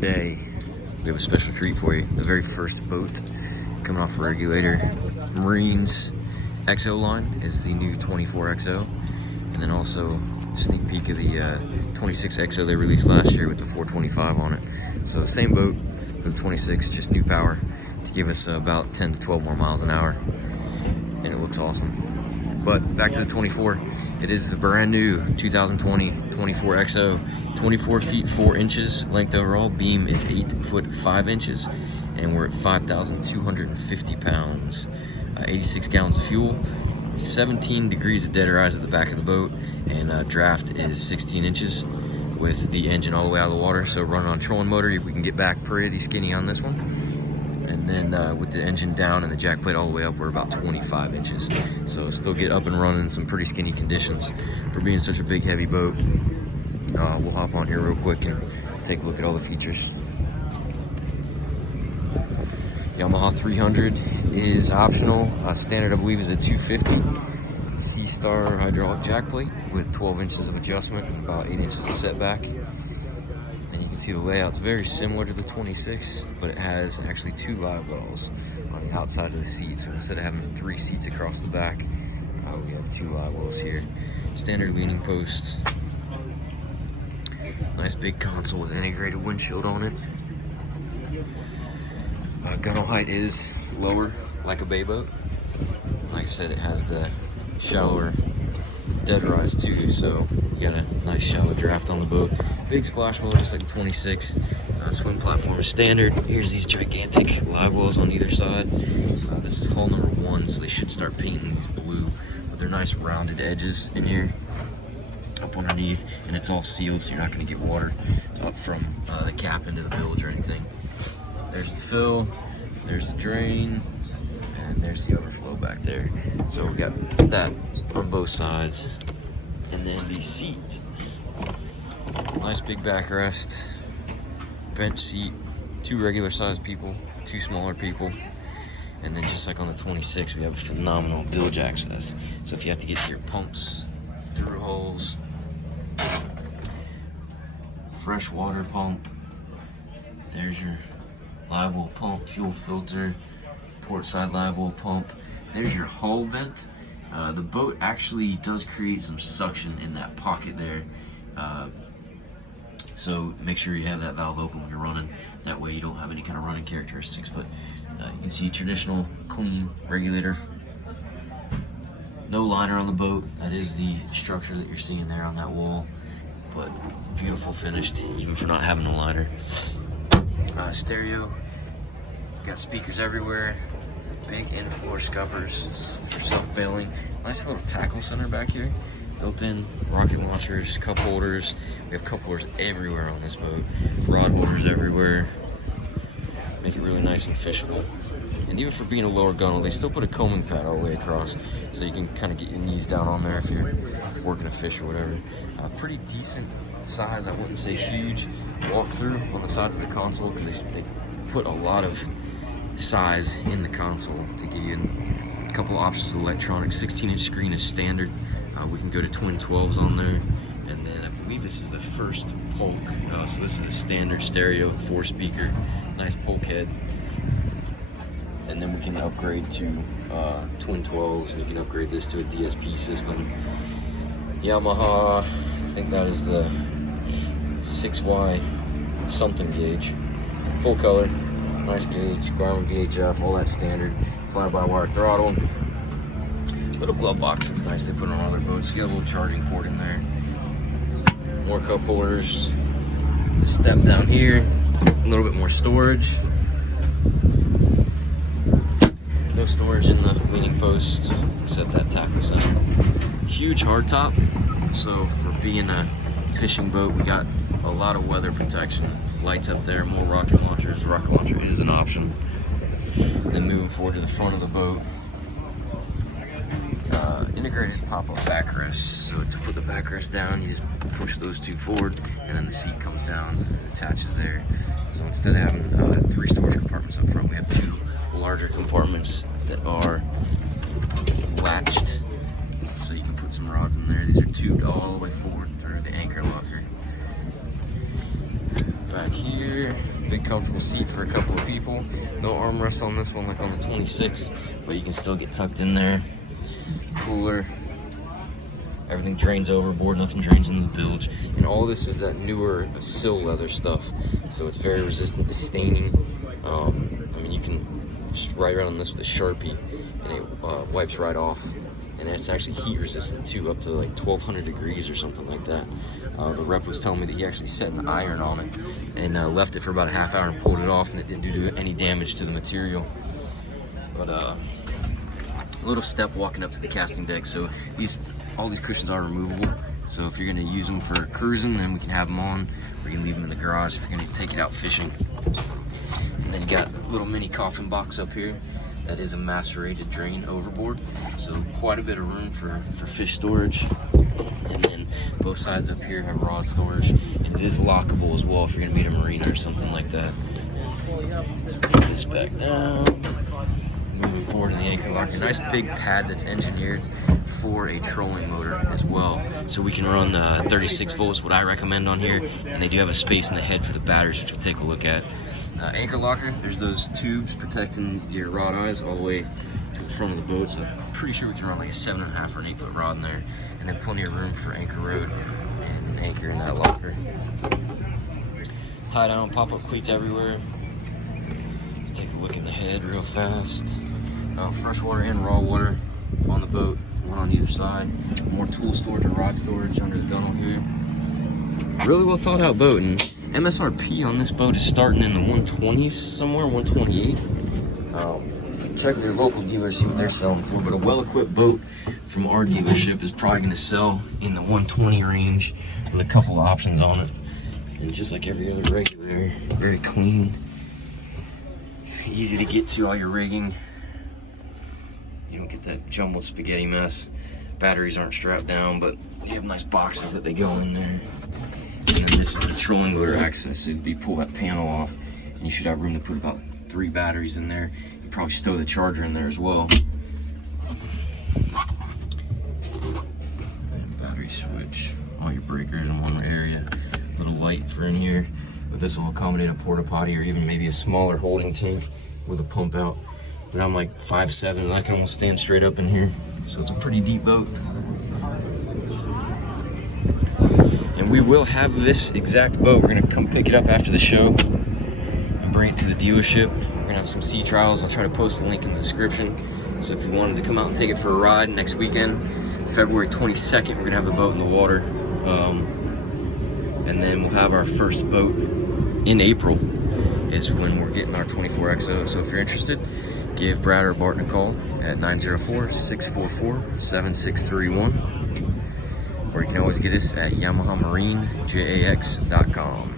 today we have a special treat for you. The very first boat coming off Regulator Marine's XO line is the new 24xo, and then also sneak peek of the 26xo they released last year with the 425 on it. So same boat for the 26, just new power to give us about 10 to 12 more miles an hour, and it looks awesome. But back to the 24, it is the brand new 2020 24xo, 24 feet 4 inches length overall. Beam is 8 foot 5 inches, and we're at 5,250 pounds. 86 gallons of fuel, 17 degrees of deadrise at the back of the boat, and draft is 16 inches with the engine all the way out of the water. So running on trolling motor, we can get back pretty skinny on this one. And then with the engine down and the jack plate all the way up, we're about 25 inches. So still get up and running in some pretty skinny conditions for being such a big, heavy boat. We'll hop on here real quick and take a look at all the features. Yamaha 300 is optional. Standard, I believe, is a 250. C-Star hydraulic jack plate with 12 inches of adjustment and about 8 inches of setback. And you can see the layout's very similar to the 26, but it has actually 2 live wells on the outside of the seat. So instead of having 3 seats across the back, we have 2 live wells here. Standard leaning post. Nice big console with integrated windshield on it. Gunnel height is lower, like a bay boat. Like I said, it has the shallower deadrise too, so you got a nice shallow draft on the boat. Big splash motor, just like the 26. Swim platform is standard. Here's these gigantic live wells on either side. This is hull number 1, so they should start painting these blue, but they're nice rounded edges in here, up underneath, and it's all sealed, so you're not going to get water up from the cap into the bilge or anything. There's the fill, there's the drain, and there's the overflow back there. So we got that on both sides. And then the seat. Nice big backrest, bench seat, 2 regular sized people, 2 smaller people. And then just like on the 26, we have phenomenal bilge access. So if you have to get to your pumps, through holes, fresh water pump, there's your live well pump, fuel filter, port side live well pump. There's your hull vent. The boat actually does create some suction in that pocket there. So make sure you have that valve open when you're running. That way you don't have any kind of running characteristics. But you can see traditional, clean regulator. No liner on the boat. That is the structure that you're seeing there on that wall. But beautiful finished, even for not having a liner. Stereo, got speakers everywhere, big in-floor scuppers for self-bailing. Nice little tackle center back here, built-in rocket launchers, cup holders. We have cup holders everywhere on this boat, rod holders everywhere, make it really nice and fishable. And even for being a lower gunnel, they still put a combing pad all the way across, so you can kind of get your knees down on there if you're working a fish or whatever. Pretty decent size, I wouldn't say huge. Walk through on the sides of the console, because they put a lot of size in the console to give you a couple of options of electronics. 16-inch screen is standard. We can go to twin 12s on there, and then I believe this is the first Polk. So this is a standard stereo 4-speaker, nice Polk head. And then we can upgrade to twin 12s, and you can upgrade this to a DSP system. Yamaha, I think that is the 6Y something gauge. Full color, nice gauge, Garmin VHF, all that standard. Fly-by-wire throttle. Little glove box, it's nice they put on all their boats. You got a little charging port in there. More cup holders. The step down here, a little bit more storage. No storage in the leaning post except that tackle center. Huge hardtop, so for being a fishing boat, we got a lot of weather protection. Lights up there, more rocket launchers. The rocket launcher is an option. Then moving forward to the front of the boat, integrated pop-up backrest. So to put the backrest down, you just push those 2 forward, and then the seat comes down and attaches there. So instead of having 3 storage compartments up front, we have 2 larger compartments that are latched, so you can put some rods in there. These are tubed all the way forward through the anchor locker. Back here, big comfortable seat for a couple of people. No armrest on this one like on the 26, but you can still get tucked in there. Cooler. Everything drains overboard, nothing drains in the bilge. And all this is that newer sill leather stuff, so it's very resistant to staining. I mean, you can just write around on this with a Sharpie, and it wipes right off. And it's actually heat resistant too, up to like 1200 degrees or something like that. The rep was telling me that he actually set an iron on it and left it for about a half hour and pulled it off, and it didn't do any damage to the material. But a little step walking up to the casting deck. So all these cushions are removable. So if you're gonna use them for cruising, then we can have them on, or you can leave them in the garage if you're gonna take it out fishing. And then you got a little mini coffin box up here. That is a macerated drain overboard, so quite a bit of room for fish storage. And then both sides up here have rod storage, and it is lockable as well if you're gonna be at a marina or something like that. Put this back down. Moving forward in the anchor locker, nice big pad that's engineered for a trolling motor as well. So we can run 36 volts, what I recommend on here, and they do have a space in the head for the batteries, which we'll take a look at. Anchor locker, there's those tubes protecting your rod eyes all the way to the front of the boat, so I'm pretty sure we can run like a 7.5 or an 8 foot rod in there, and then plenty of room for anchor rod and an anchor in that locker. Tie down pop-up cleats everywhere. Let's take a look in the head real fast. Freshwater and raw water on the boat, one on either side. More tool storage and rod storage under the gunnel here. Really well thought out boat, and MSRP on this boat is starting in the 120s somewhere, 128. Check with your local dealer, see what they're selling for, but a well-equipped boat from our dealership is probably going to sell in the 120 range with a couple of options on it. And just like every other Regulator, very clean, easy to get to all your rigging. You don't get that jumbled spaghetti mess. Batteries aren't strapped down, but you have nice boxes that they go in there. And then this is the trolling motor access. So you pull that panel off, and you should have room to put about 3 batteries in there. You probably stow the charger in there as well. And battery switch, all your breakers in one area. Little light for in here, but this will accommodate a porta potty or even maybe a smaller holding tank with a pump out. But I'm like 5'7" and I can almost stand straight up in here, so it's a pretty deep boat. And we will have this exact boat. We're gonna come pick it up after the show and bring it to the dealership. We're gonna have some sea trials. I'll try to post the link in the description. So if you wanted to come out and take it for a ride next weekend, February 22nd, we're gonna have the boat in the water. And then we'll have our first boat in April is when we're getting our 24xo. So if you're interested, give Brad or Barton a call at 904-644-7631. Or you can always get us at YamahaMarineJAX.com.